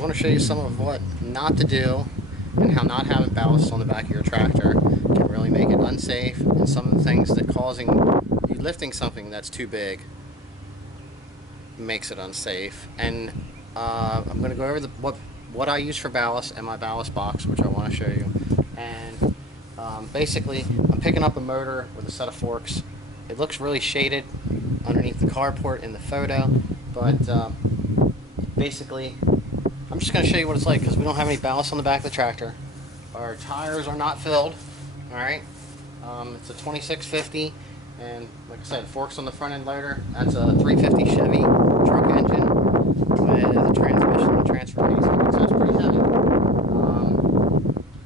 I want to show you some of what not to do and how not having ballast on the back of your tractor can really make it unsafe, and some of the things that causing you lifting something that's too big makes it unsafe. And I'm going to go over what I use for ballast and my ballast box, which I want to show you. And basically, I'm picking up a motor with a set of forks. It looks really shaded underneath the carport in the photo, but basically, I'm just going to show you what it's like because we don't have any ballast on the back of the tractor. Our tires are not filled. All right, it's a 2650, and like I said, forks on the front end loader. That's a 350 Chevy truck engine with a transmission and transfer case, so that's pretty heavy.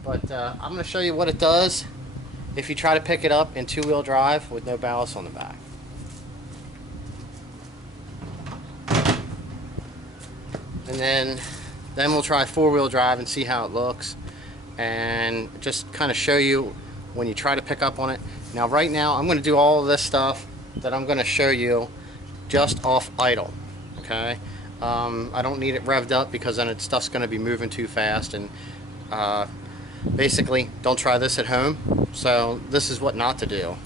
But I'm going to show you what it does if you try to pick it up in two-wheel drive with no ballast on the back. And then we'll try four-wheel drive and see how it looks, and just kind of show you when you try to pick up on it. Now right now I'm going to do all of this stuff that I'm going to show you just off idle, okay? I don't need it revved up because then stuff's going to be moving too fast, and basically don't try this at home. So this is what not to do.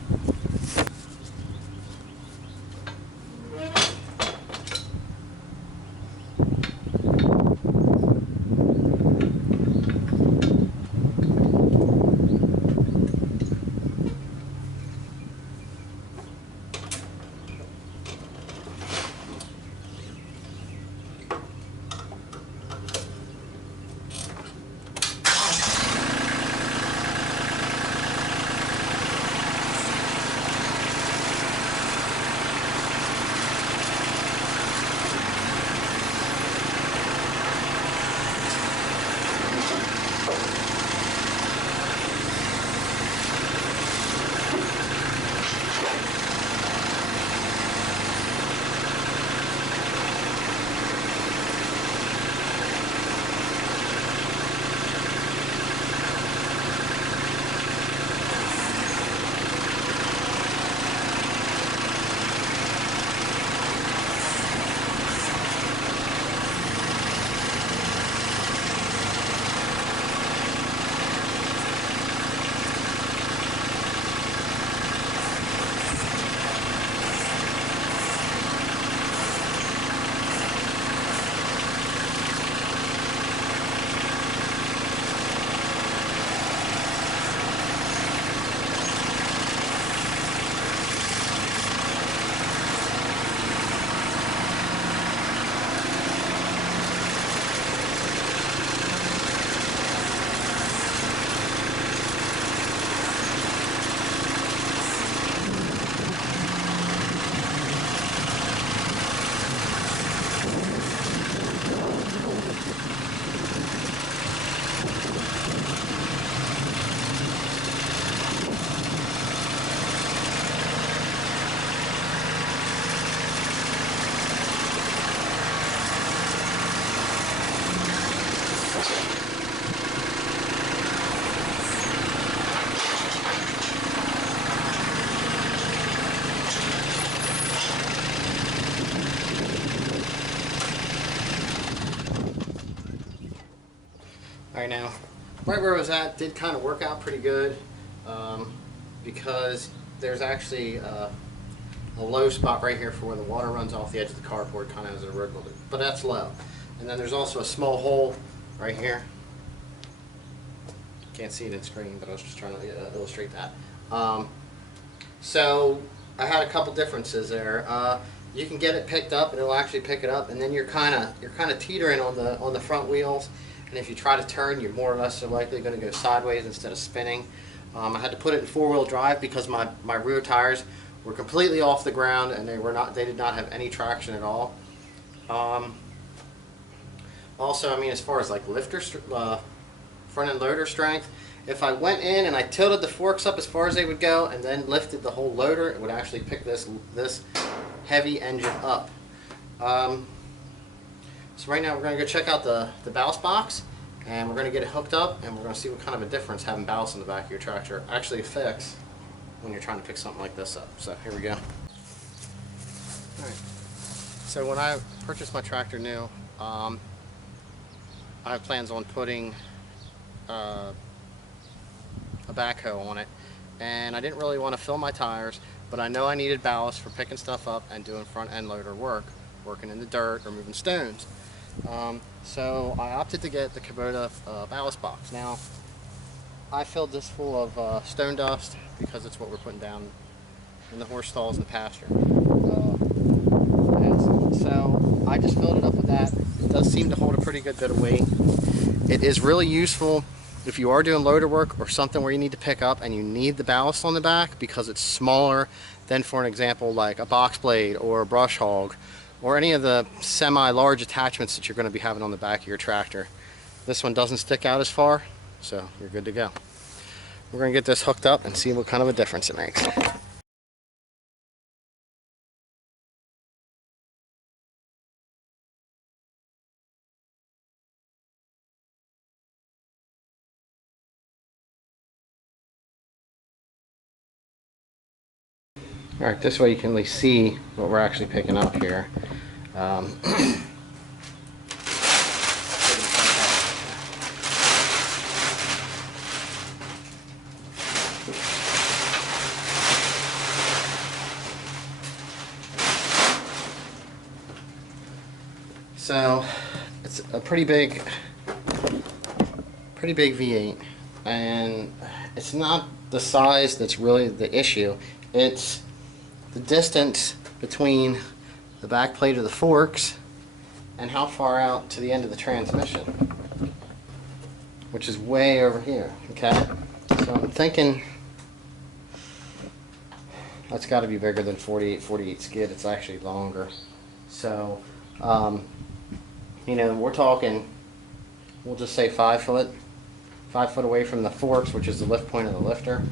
Alright, now, right where I was at did kind of work out pretty good, because there's actually a low spot right here for where the water runs off the edge of the carport, kind of as a road builder, but that's low. And then there's also a small hole right here. Can't see it in screen, but I was just trying to illustrate that. So I had a couple differences there. You can get it picked up, and it'll actually pick it up, and then you're kind of teetering on the front wheels. And if you try to turn, you're more or less likely going to go sideways instead of spinning. I had to put it in four-wheel drive because my rear tires were completely off the ground, and they did not have any traction at all. Also, I mean, as far as like front end loader strength, if I went in and I tilted the forks up as far as they would go and then lifted the whole loader, it would actually pick this heavy engine up. So right now we're going to go check out the ballast box, and we're going to get it hooked up, and we're going to see what kind of a difference having ballast in the back of your tractor actually affects when you're trying to pick something like this up. So here we go. Alright, so when I purchased my tractor new, I have plans on putting a backhoe on it, and I didn't really want to fill my tires, but I know I needed ballast for picking stuff up and doing front end loader work, working in the dirt or moving stones. So I opted to get the Kubota ballast box. Now, I filled this full of stone dust because it's what we're putting down in the horse stalls and the pasture. So I just filled it up with that. It does seem to hold a pretty good bit of weight. It is really useful if you are doing loader work or something where you need to pick up and you need the ballast on the back because it's smaller than, for an example, like a box blade or a brush hog or any of the semi-large attachments that you're going to be having on the back of your tractor. This one doesn't stick out as far, so you're good to go. We're going to get this hooked up and see what kind of a difference it makes. Alright, this way you can at least see what we're actually picking up here. So it's a pretty big V8, and it's not the size that's really the issue. It's the distance between the back plate of the forks and how far out to the end of the transmission, which is way over here. Okay, so I'm thinking that's got to be bigger than 48 skid. It's actually longer. So you know, we're talking, we'll just say 5 foot away from the forks, which is the lift point of the lifter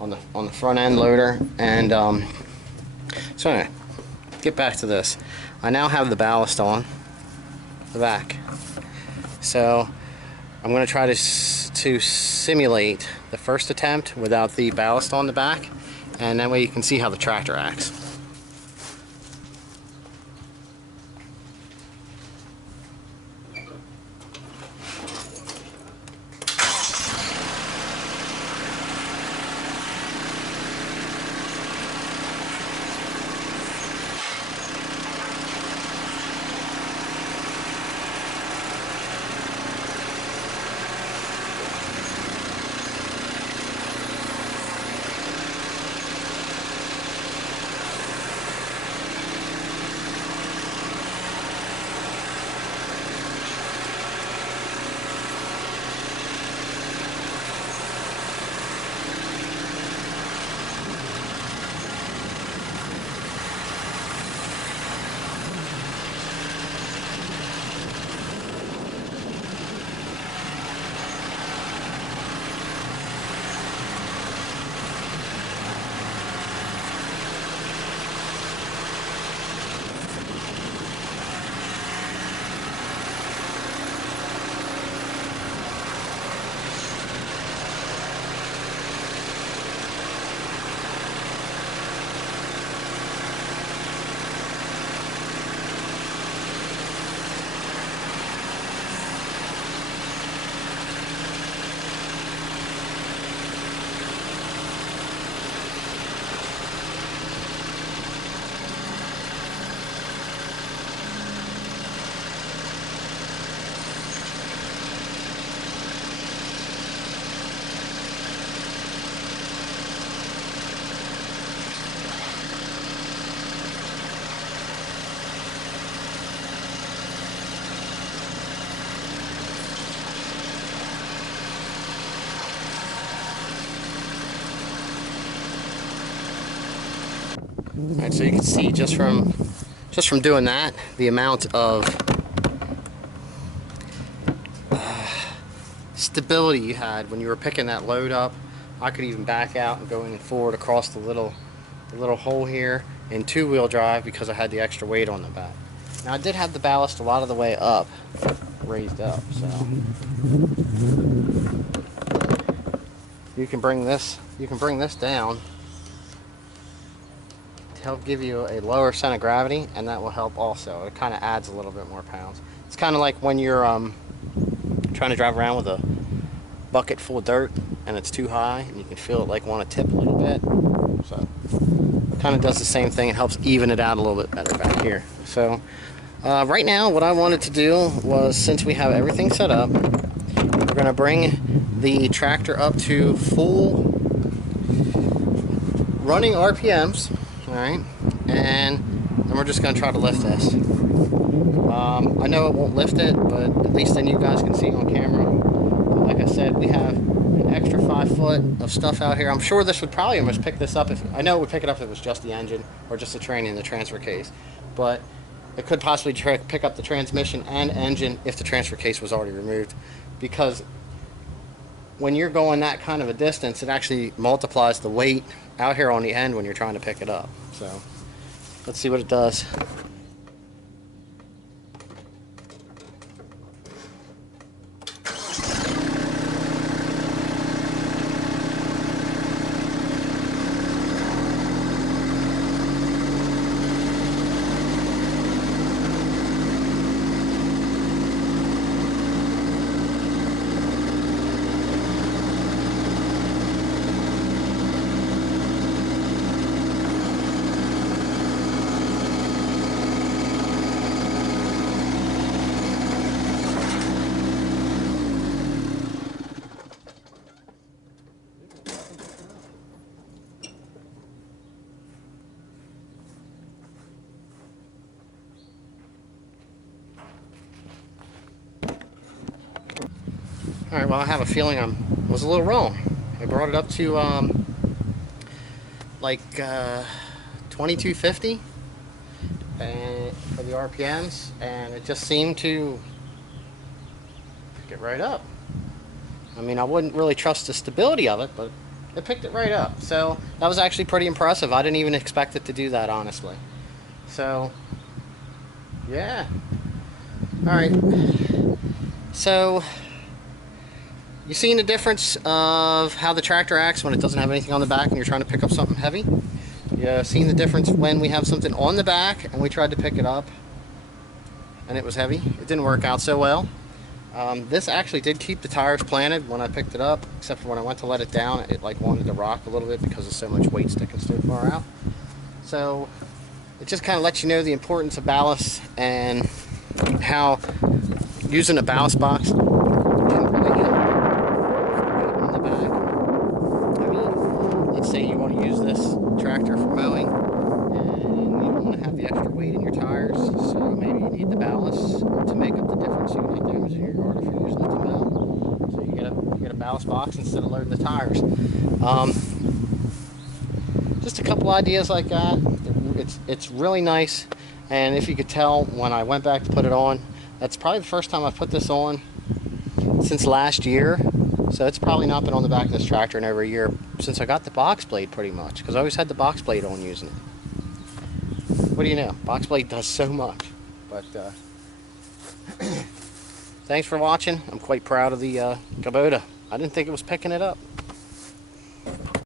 on the front end loader. And so anyway, get back to this. I now have the ballast on the back, so I'm going to try to simulate the first attempt without the ballast on the back, and that way you can see how the tractor acts. Alright, so you can see just from doing that, the amount of stability you had when you were picking that load up. I could even back out and go in and forward across the little hole here in two-wheel drive because I had the extra weight on the back. Now I did have the ballast a lot of the way up, raised up, so you can bring this down to help give you a lower center of gravity, and that will help also. It kind of adds a little bit more pounds. It's kind of like when you're trying to drive around with a bucket full of dirt and it's too high and you can feel it like want to tip a little bit. So it kind of does the same thing. It helps even it out a little bit better back here. So right now what I wanted to do was, since we have everything set up, we're going to bring the tractor up to full running RPMs, all right, and then we're just going to try to lift this. I know it won't lift it, but at least then you guys can see on camera. But like I said, we have an extra 5 foot of stuff out here. I'm sure this would probably almost pick this up. I know it would pick it up if it was just the engine or just the training and the transfer case, but it could possibly pick up the transmission and engine if the transfer case was already removed, because when you're going that kind of a distance, it actually multiplies the weight out here on the end when you're trying to pick it up. So let's see what it does. Alright, well, I have a feeling I was a little wrong. I brought it up to like 2250 for the RPMs, and it just seemed to pick it right up. I mean, I wouldn't really trust the stability of it, but it picked it right up. So that was actually pretty impressive. I didn't even expect it to do that, honestly. So yeah. Alright, so you seen the difference of how the tractor acts when it doesn't have anything on the back and you're trying to pick up something heavy? Yeah, seen the difference when we have something on the back and we tried to pick it up and it was heavy? It didn't work out so well. This actually did keep the tires planted when I picked it up, except for when I went to let it down, it like wanted to rock a little bit because of so much weight sticking so far out. So it just kind of lets you know the importance of ballast and how using a ballast box can really help on the back. I mean, let's say you want to use this tractor for mowing and you don't want to have the extra weight in your tires, so maybe you need the ballast to make up the difference. So you're not damaging your yard if you're using it to mow. So you get a ballast box instead of loading the tires. Just a couple ideas like that. It's really nice, and if you could tell when I went back to put it on, that's probably the first time I've put this on since last year. So it's probably not been on the back of this tractor in over a year since I got the box blade, pretty much, because I always had the box blade on using it. What do you know? Box blade does so much. But thanks for watching. I'm quite proud of the Kubota. I didn't think it was picking it up.